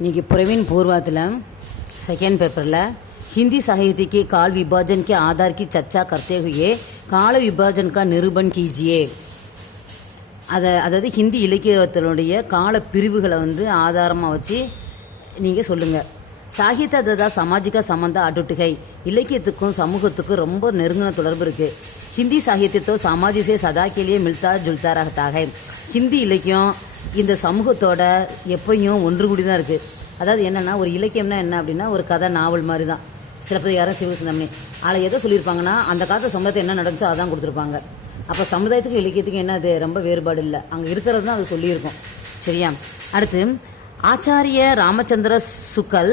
इनकी Praveen पूर्वातिल second paper Hindi साहित्य के काल विभाजन के आधार की चर्चा करते हुए काल विभाजन का निरूपण कीजिए. அதாவது ஹிந்தி இலக்கியத்தினுடைய கால பிரிவுகளை ஆதாரமாக வச்சு நீங்கள் சொல்லுங்கள். சாகித்ய ததா சமாஜிக சம்பந்த அட்டுட்டுகை இலக்கியத்துக்கும் சமூகத்துக்கும் ரொம்ப நெருங்கின தொடர்பு இருக்குது. ஹிந்தி சாகித்யத்தோ சமாஜிசே சதா கேலியே மில்தா ஜுல்தா ரகத்தாக. ஹிந்தி இலக்கியம் இந்த சமூகத்தோட எப்பயும் ஒன்று கூடி தான் இருக்குது. அதாவது என்னென்னா ஒரு இலக்கியம்னா என்ன அப்படின்னா ஒரு கதை நாவல் மாதிரி தான். சிலப்பதிகாரம் சிவசிந்தாமணி அதில் எதை சொல்லியிருப்பாங்கன்னா அந்த காலத்து சமுதாயத்தை என்ன நடந்துச்சோ அதான் கொடுத்துருப்பாங்க. அப்போ சமுதாயத்துக்கும் இலக்கியத்துக்கும் என்ன அது ரொம்ப வேறுபாடு இல்லை, அங்கே இருக்கிறது தான் அது சொல்லியிருக்கோம். சரியா? அடுத்து आचार्य रामचंद्र शुक्ल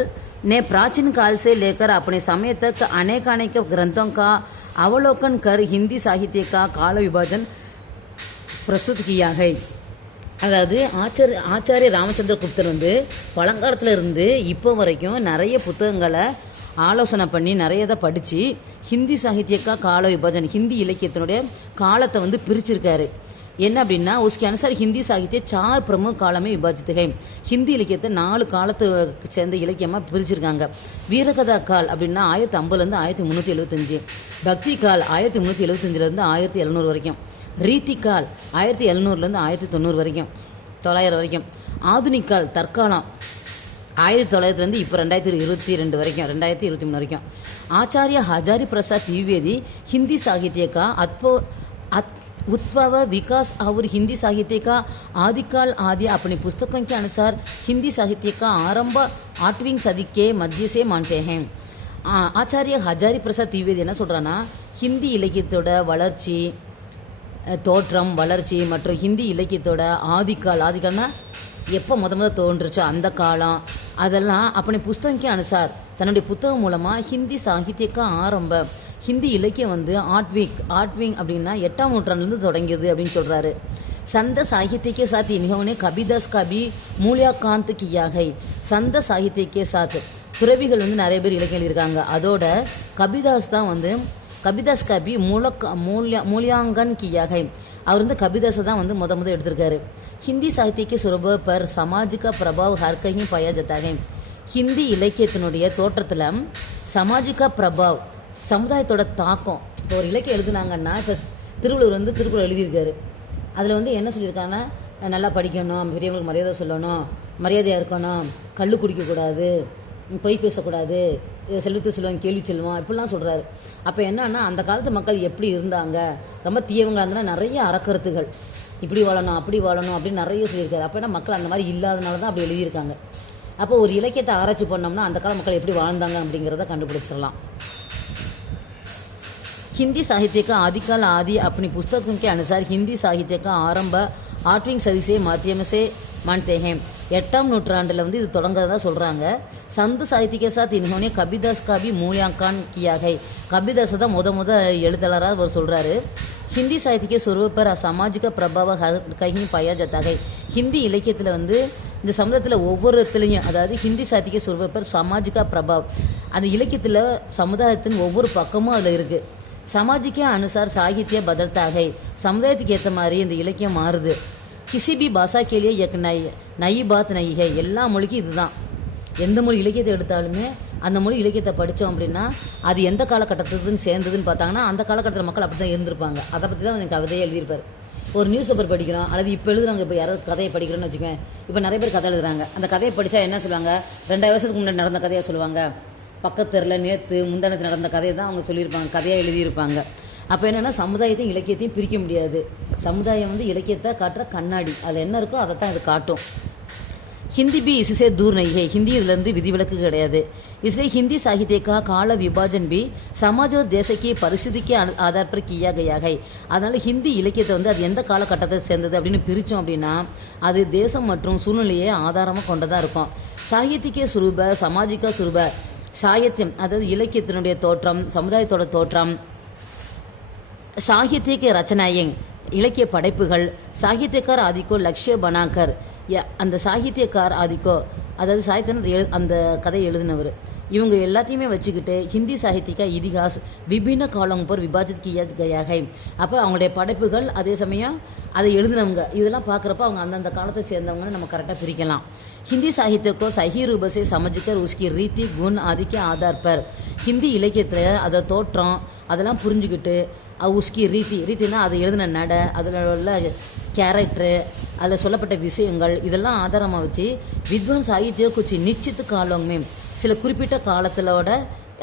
ने प्राचीन काल से लेकर अपने समय तक अनेक ग्रंथों का अवलोकन कर हिंदी साहित्य का काल विभाजन प्रस्तुत किया है. அதாவது ஆச்சாரிய ராமச்சந்திர குப்தர் பழங்காலத்தில் இருந்து இப்போ வரைக்கும் நிறைய புத்தகங்களை ஆலோசனை பண்ணி நிறைய இதை படித்து ஹிந்தி சாகித்யக்கா கால விபாஜன் ஹிந்தி இலக்கியத்தினுடைய காலத்தை பிரிச்சிருக்காரு. என்ன அப்படின்னா उसके अनुसार हिंदी साहित्य 4 प्रमुख काल में विभाजित है. ஹிந்தி இலக்கியத்தை 4 காலத்துக்கு சேர்ந்த இலக்கியமாக பிரிச்சிருக்காங்க. வீரகதா கால் அப்படின்னா 1050 1375, பக்தி கால் 1375 1700 வரைக்கும், ரீதி கால் 1700 1990 வரைக்கும் 900 வரைக்கும், ஆதுனிக் கால் தற்காலம் 1900 இப்போ 2022 வரைக்கும் 2023 வரைக்கும். आचार्य हजारी प्रसाद द्विवेदी हिंदी साहित्य का उत्पव विकास और हिंदी साहित्य का आदिकाल आदि अपनी पुस्तकों के अनुसार हिंदी साहित्य का आरंभ 8वीं सदी के मध्य से मानते हैं. आचार्य हजारी प्रसाद द्विवेदी என்ன சொல்றானா, ஹிந்தி இலக்கியத்தோட வளர்ச்சி தோற்றம் வளர்ச்சி மற்றும் ஹிந்தி இலக்கியத்தோட ஆதிக்கால்னா எப்போ முத தோன்றுச்சோ அந்த காலம் அதெல்லாம் அப்படி புஸ்தகಕ್ಕೆ அனுசார் தன்னுடைய புத்தகம் மூலமாக ஹிந்தி சாகித்யக்கா ஆரம்ப ஹிந்தி இலக்கியம் ஆட்விங் அப்படின்னா 8ஆம் நூற்றாண்டுலேருந்து தொடங்கியது அப்படின்னு சொல்கிறாரு. சந்த சாகித்யக்கே சாத் இன்ஹோனே கபிதாஸ் கபி மூல்யாகாந்த் கியாகை. சந்த சாகித்யக்கே சாத் துறவிகள் நிறைய பேர் இலக்கியம் எழுதியிருக்காங்க. அதோட கபிதாஸ் தான் கபிதாஸ் கபி மூல்யாங்கன் கியாகை. அவர் கபிதாஸை தான் முத எடுத்திருக்காரு. ஹிந்தி சாகித்யக்கே சுரப பர் சமாஜிக பிரபாவ் ஹர் கஹி பயா ஜாதா ஹை. ஹிந்தி இலக்கியத்தினுடைய தோற்றத்தில் சமாஜிக பிரபாவ் சமுதாயத்தோட தாக்கம். இப்போ ஒரு இலக்கியம் எழுதுனாங்கன்னா இப்போ திருவள்ளுவர் திருக்குறள் எழுதியிருக்காரு. அதில் என்ன சொல்லியிருக்காங்கன்னா, நல்லா படிக்கணும், பெரியவங்களுக்கு மரியாதை சொல்லணும், மரியாதையாக இருக்கணும், கல் குடிக்கக்கூடாது, பொய் பேசக்கூடாது, செல்வத்து செல்வம் கேள்வி செல்வம் இப்படிலாம் சொல்கிறாரு. அப்போ என்னன்னா அந்த காலத்து மக்கள் எப்படி இருந்தாங்க, ரொம்ப தீயவங்களாக இருந்தால் நிறைய அறக்கருத்துகள், இப்படி வாழணும் அப்படி வாழணும் அப்படின்னு நிறைய சொல்லியிருக்காரு. அப்போ என்ன மக்கள் அந்த மாதிரி இல்லாதனால தான் அப்படி எழுதியிருக்காங்க. அப்போ ஒரு இலக்கியத்தை ஆராய்ச்சி பண்ணோம்னா அந்த கால மக்கள் எப்படி வாழ்ந்தாங்க அப்படிங்கிறத கண்டுபிடிச்சிடலாம். हिंदी साहित्य का आदिकाल आदि अपनी पुस्तकों के अनुसार हिंदी साहित्य का आरंभ 8वीं सदी से माध्यम से मानते हैं. 8ஆம் நூற்றாண்டில் இது தொடங்குறதா சொல்கிறாங்க. சந்து சாகித்ய சாத் இன்ஹோனே கபிதாஸ் கபி மூல்யாங்கான் கியாகை. கபிதாஸ் தான் முத எழுத்தாளராக அவர் சொல்கிறாரு. ஹிந்தி சாகித்ய சொருவப்பர் சாமாஜிக பிரபாவ ஹர் கஹி பயா ஜாதா ஹை. ஹிந்தி இலக்கியத்தில் இந்த சமுதாயத்தில் ஒவ்வொரு இடத்துலையும், அதாவது ஹிந்தி சாகித்ய சொருவப்பர் சாமாஜிக பிரபாவ் அந்த இலக்கியத்தில் சமுதாயத்தின் ஒவ்வொரு பக்கமும் அதில் இருக்குது. சமாஜிக்கே அனுசார் சாகித்ய பதல்தாக சமுதாயத்துக்கு ஏற்ற மாதிரி இந்த இலக்கியம் மாறுது. கிசி பி பாஷா கேலியே எக் நயி பாத் நயி ஹை. எல்லா மொழிக்கும் இதுதான். எந்த மொழி இலக்கியத்தை எடுத்தாலுமே அந்த மொழி இலக்கியத்தை படித்தோம் அப்படின்னா அது எந்த காலகட்டத்துக்குன்னு சேர்ந்ததுன்னு பார்த்தாங்கன்னா அந்த காலகட்டத்தில் மக்கள் அப்படி தான் இருந்திருப்பாங்க. அதை பற்றி தான் எனக்கு கவிதையை எழுதியிருப்பார். ஒரு நியூஸ் பேப்பர் படிக்கிறோம் அல்லது இப்போ எழுதுறாங்க. இப்போ யாராவது கதையை படிக்கிறோன்னு வச்சுக்கோங்க. இப்போ நிறைய பேர் கதை எழுதுறாங்க. அந்த கதையை படித்தா என்ன சொல்லுவாங்க, 2000 வருஷத்துக்கு முன்னாடி நடந்த கதையாக சொல்லுவாங்க. பக்கத்தெருவில் நேற்று முந்தானத்தில் நடந்த கதையை தான் அவங்க சொல்லியிருப்பாங்க, கதையாக எழுதியிருப்பாங்க. அப்போ என்னென்னா சமுதாயத்தையும் இலக்கியத்தையும் பிரிக்க முடியாது. சமுதாயம் இலக்கியத்தை காட்டுற கண்ணாடி, அதில் என்ன இருக்கோ அதை தான் இது காட்டும். हिंदी भी इससे दूर नहीं है. हिंदी इधर विधिविलक கிடையாது. इसलिए हिंदी साहित्य का काल विभाजन भी समाज और देश की परिस्थिति के आधार पर किया गया है. அதனால் ஹிந்தி இலக்கியத்தை அது எந்த காலகட்டத்தை சேர்ந்தது அப்படின்னு பிரித்தோம் அப்படின்னா அது தேசம் மற்றும் சூழ்நிலையை ஆதாரமாக கொண்டதாக இருக்கும். சாகித்யக்கே சுரூப சமாஜிக சுரூப சாகித்யம் அதாவது இலக்கியத்தினுடைய தோற்றம், சமுதாயத்தோட தோற்றம், சாகித்யக்கு ரச்சனையங் இலக்கிய படைப்புகள், சாகித்யக்கார் ஆதிக்கோ லக்ஷ்ய பனாக்கர் அந்த சாகித்யக்கார் ஆதிக்கோ அதாவது சாகித்யன் அந்த கதையை எழுதினவர் இவங்க எல்லாத்தையுமே வச்சுக்கிட்டு ஹிந்தி சாகித்ய இதிகாஸ் விபின்ன காலம் पर विभाजित किया गया है. அப்போ அவங்களுடைய படைப்புகள் அதே சமயம் அதை எழுதினவங்க இதெல்லாம் பார்க்குறப்ப அவங்க அந்தந்த காலத்தை சேர்ந்தவங்கன்னு நம்ம கரெக்டாக பிரிக்கலாம். हिंदी साहित्य को सही रूप से समझकर उसकी रीति गुण आदि के आधार पर ஹிந்தி இலக்கியத்தில் அதை தோற்றம் அதெல்லாம் புரிஞ்சுக்கிட்டு உஸ்கி ரீத்தினா அதை எழுதின நடை அதில் உள்ள கேரக்டரு அதில் சொல்லப்பட்ட விஷயங்கள் இதெல்லாம் ஆதாரமாக வச்சு வித்வான் சாகித்ய குச்சி நிச்சித்து காலமே சில குறிப்பிட்ட காலத்திலோட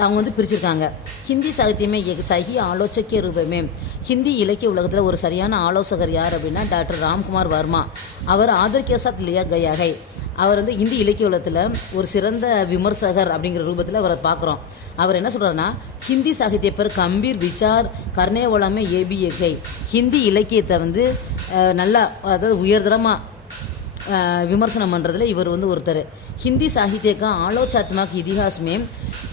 அவங்க வந்து பிரிச்சிருக்காங்க. ஹிந்தி சாகித்யமே சகி ஆலோசக்கிய ரூபமே ஹிந்தி இலக்கிய உலகத்தில் ஒரு சரியான ஆலோசகர் யார் அப்படின்னா டாக்டர் ராம்குமார் வர்மா. அவர் ஆதர் கே சாத் லியா கயா ஹை. அவர் வந்து இந்தி இலக்கிய உலகத்தில் ஒரு சிறந்த விமர்சகர் அப்படிங்கிற ரூபத்தில் அவரை பார்க்குறோம். அவர் என்ன சொல்கிறாருன்னா ஹிந்தி சாகித்ய பர் கம்பீர் விசார் கர்னே வளமே ஏபிஏகை ஹிந்தி இலக்கியத்தை வந்து நல்லா அதாவது உயர்தரமாக விமர்சனம் பண்ணுறதுல இவர் வந்து ஒருத்தர். ஹிந்தி சாகித்யக்கா ஆலோசாத்மக் இதிகாசமே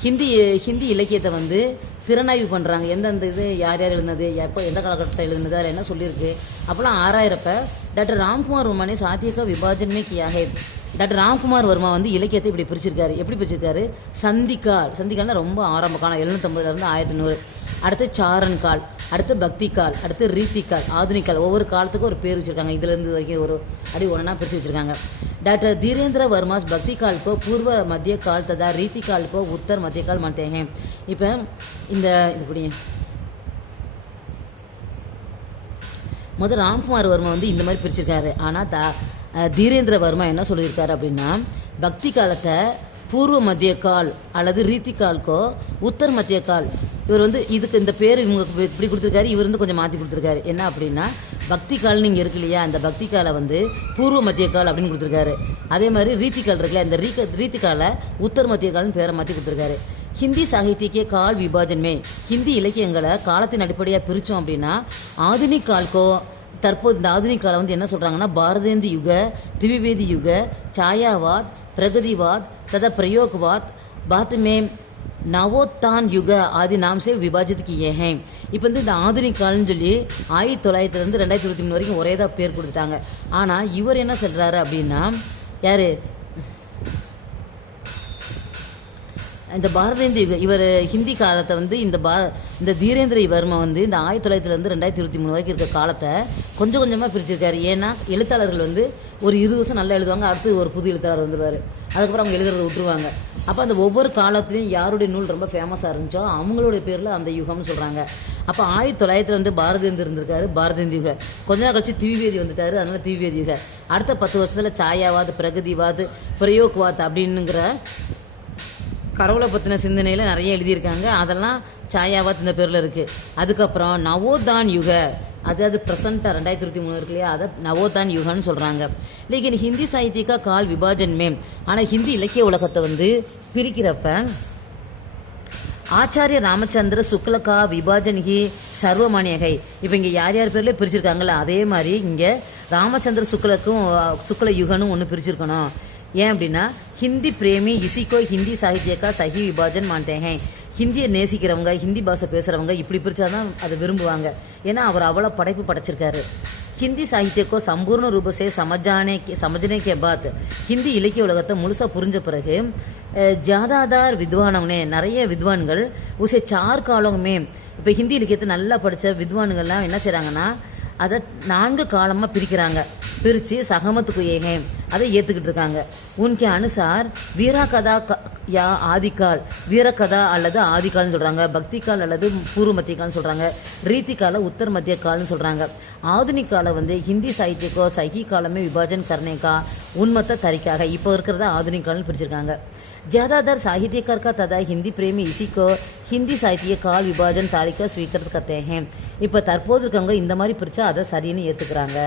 ஹிந்தி இலக்கியத்தை வந்து திறனாய்வு பண்ணுறாங்க. எந்தெந்த இது யார் யார் எழுதுனது எப்போ எந்த காலகட்டத்தில் எழுதுனது அதில் என்ன சொல்லியிருக்கு அப்போலாம் ஆராயிரப்ப டாக்டர் ராம்குமார் வர்மானே சாத்தியக்கா விபாஜன்மே கியாக. டாக்டர் ராம்குமார் வர்மா வந்து இலக்கியத்தை இப்படி பிரிச்சிருக்காரு. எப்படி பிரிச்சிருக்காரு? சந்திக்கால்னா ரொம்ப ஆரம்ப காலம் 750 1100. அடுத்து சாரன் கால், அடுத்து பக்தி கால், அடுத்து ரீத்தி கால், ஆதுனிக் கால். ஒவ்வொரு காலத்துக்கும் ஒரு பேர் வச்சுருக்காங்க. இதுலேருந்து வரைக்கும் ஒரு அடி ஒன்றா பிரித்து வச்சுருக்காங்க. डॉक्टर धीरेन्द्र वर्मा भक्ति काल को पूर्व मध्य काल तथा रीति काल को उत्तर मध्य काल मानते हैं. இப்போ இந்த முதல் ராம்குமார் வர்மா வந்து இந்த மாதிரி பிரிச்சிருக்காரு. ஆனால் தீரேந்திர வர்மா என்ன சொல்லியிருக்காரு அப்படின்னா பக்தி காலத்தை பூர்வ மத்திய கால் அல்லது ரீத்தி கால்கோ உத்தர் மத்திய கால். இவர் வந்து இதுக்கு இந்த பேர் இவங்க இப்படி கொடுத்துருக்காரு. இவர் வந்து கொஞ்சம் மாற்றி கொடுத்துருக்காரு. என்ன அப்படின்னா பக்தி கால்னு இங்கே இருக்கு இல்லையா அந்த பக்தி காலை வந்து பூர்வ மத்திய கால் அப்படின்னு கொடுத்துருக்காரு. அதே மாதிரி ரீத்தி கால் இருக்குல்ல இந்த ரீத்தி காலை உத்தர் மத்திய கால்னு பேரை மாற்றி கொடுத்துருக்காரு. ஹிந்தி சாகித்யக்கே கால் விபாஜன்மே ஹிந்தி இலக்கியங்களை காலத்தின் அடிப்படையாக பிரித்தோம் அப்படின்னா ஆதுனிக் கால்கோ தற்போது இந்த ஆதுனிக் காலம் வந்து என்ன சொல்கிறாங்கன்னா பாரதேந்து யுக திவிவேதி யுக சாயாவாத் பிரகதிவாத் तथा प्रयोगवाद बाद में नवोत्थान युग आदि नाम से विभाजित किए हैं. இப்போ வந்து இந்த ஆதுனிக் காலம்னு சொல்லி 1900 2023 வரைக்கும் ஒரே தான் பேர் கொடுத்துட்டாங்க. ஆனால் இவர் என்ன சொல்கிறாரு அப்படின்னா யார் இந்த பாரதேந்திர யுக இவர் ஹிந்தி காலத்தை வந்து இந்த தீரேந்திர வர்மா வந்து இந்த 1900 2023 வரைக்கும் இருக்க காலத்தை கொஞ்சம் கொஞ்சமாக பிரிச்சிருக்காரு. ஏன்னா எழுத்தாளர்கள் வந்து ஒரு 20 வருஷம் நல்லா எழுதுவாங்க, அடுத்து ஒரு புது எழுத்தாளர் வந்துடுவார், அதுக்கப்புறம் அவங்க எழுதுறதை விட்டுருவாங்க. அப்போ அந்த ஒவ்வொரு காலத்துலேயும் யாருடைய நூல் ரொம்ப ஃபேமஸாக இருந்துச்சோ அவங்களுடைய பேரில் அந்த யுகம்னு சொல்கிறாங்க. அப்போ 1900 வந்து பாரதேந்திர இருந்திருக்காரு, பாரதேந்திர யுக. கொஞ்ச நாள் கழிச்சு திவிவேதி வந்துட்டார், அதனால திவிவேதி யுக. அடுத்த 10 வருஷத்தில் சாயாவாத் பிரகதிவாத் பிரயோக்வாத் அப்படின்னுங்கிற கடவுளை பற்றின சிந்தனையில் நிறைய எழுதியிருக்காங்க. அதெல்லாம் சாயாவாத் இந்த பேரில் இருக்குது. அதுக்கப்புறம் நவோதான் யுக அதாவது ப்ரெசண்ட்டாக 2023 இருக்கு இல்லையா அதை நவோதான் யுகன்னு சொல்கிறாங்க. லேக்கின் ஹிந்தி சாகித்யக்கா கால் விபாஜன்மே ஆனால் ஹிந்தி இலக்கிய உலகத்தை வந்து பிரிக்கிறப்ப ஆச்சாரிய ராமச்சந்திர சுக்லகா விபாஜன்கி சர்வமானியகை. இப்போ இங்கே யார் யார் பேர்லேயே பிரிச்சிருக்காங்களா அதே மாதிரி இங்கே ராமச்சந்திர சுக்ல யுகனும் ஒன்று பிரிச்சிருக்கணும். ஏன் அப்படின்னா ஹிந்தி பிரேமி இசிக்கோ ஹிந்தி சாகித்யக்கா சஹி விபாஜன் மாட்டேன். ஹிந்தியை நேசிக்கிறவங்க ஹிந்தி பாஷை பேசுகிறவங்க இப்படி பிரித்தாதான் அதை விரும்புவாங்க. ஏன்னா அவர் அவ்வளோ படைப்பு படைச்சிருக்காரு. ஹிந்தி சாகித்யக்கோ சம்பூர்ண ரூபசே சமஜனே கே பாத் ஹிந்தி இலக்கிய உலகத்தை முழுசாக புரிஞ்ச பிறகு ஜாதாதார் வித்வானவனே நிறைய வித்வான்கள் உசே சார் காலமே இப்போ ஹிந்தி இலக்கியத்தை நல்லா படித்த வித்வான்கள்லாம் என்ன செய்கிறாங்கன்னா அதை 4 காலமாக பிரிக்கிறாங்க. பிரித்து சகமத்துக்கு ஏகே அதை ஏற்றுக்கிட்டு இருக்காங்க. உன்கே அனுசார் வீரகதா யா ஆதிக்கால் வீரகதா அல்லது ஆதிக்கால்னு சொல்கிறாங்க, பக்தி கால் அல்லது பூர்வ மத்திய கால்னு சொல்கிறாங்க, ரீத்தி கால உத்தர் மத்திய கால்னு சொல்கிறாங்க. ஆதுனிக் காலை வந்து ஹிந்தி சாகித்யக்கோ சஹி காலமே விபாஜன் கர்னேக்கா உன்மத்த தரிக்காக இப்போ இருக்கிறத ஆதுனிக் கால்னு பிரிச்சிருக்காங்க. ज़्यादातर साहित्यकार का तथा हिंदी प्रेमी इसी को हिंदी साहित्य काल विभाजन तालिका स्वीकृत करते हैं. இப்போ தற்போது இருக்கவங்க இந்த மாதிரி பிரிச்சா அதை சரின்னு ஏற்றுக்கிறாங்க.